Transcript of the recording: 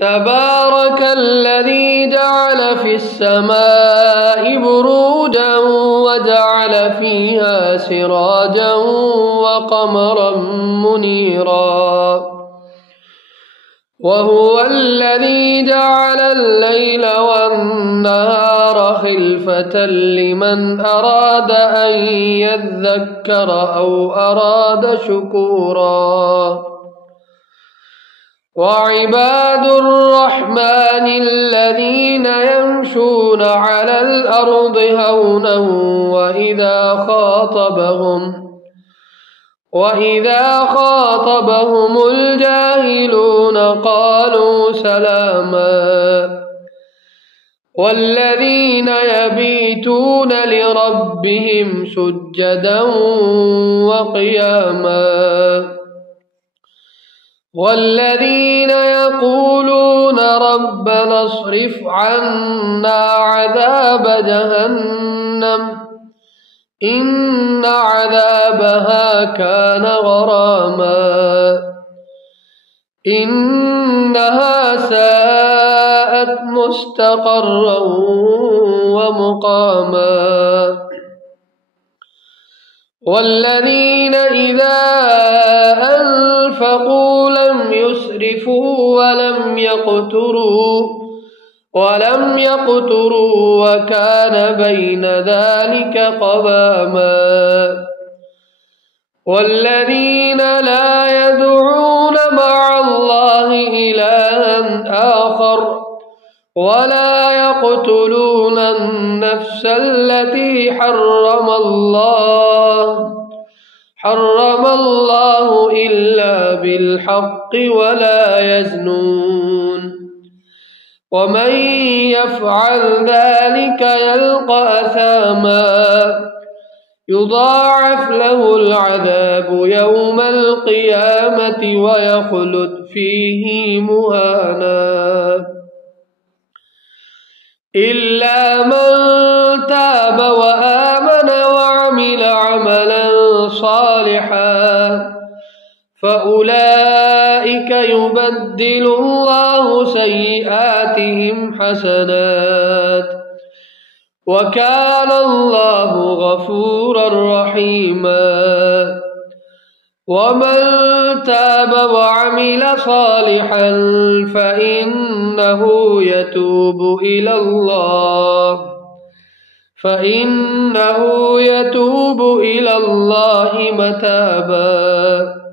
تبارك الذي جعل في السماء بروجا وجعل فيها سراجا وقمرا منيرا وهو الذي جعل الليل والنهار خلفة لمن أراد أن يذكر أو أراد شكورا وعباد الرحمن الذين يمشون على الأرض هونا وإذا خاطبهم الجاهلون قالوا سلاما والذين يبيتون لربهم سجدا وقياما والذين يقولون ربنا اصرف عنا عذاب جهنم إن عذابها كان غراما إنها ساءت مستقرا ومقاما والذين إذا أنفقوا لم يسرفوا ولم يقتروا وكان بين ذلك قواما والذين لا يدعون مع الله إلها آخر ولا يقتلون النفس التي حرم الله إلا بالحق ولا يزنون ومن يفعل ذلك يلقى أثاما يضاعف له العذاب يوم القيامة ويخلد فيه مهانا إلا من تاب وآمن وعمل عملا صالحا فأولئك يبدل الله سيئاتهم حسنات وكان الله غفورا رحيما ومن تاب وعمل صالحا فإنه يتوب إلى الله متابا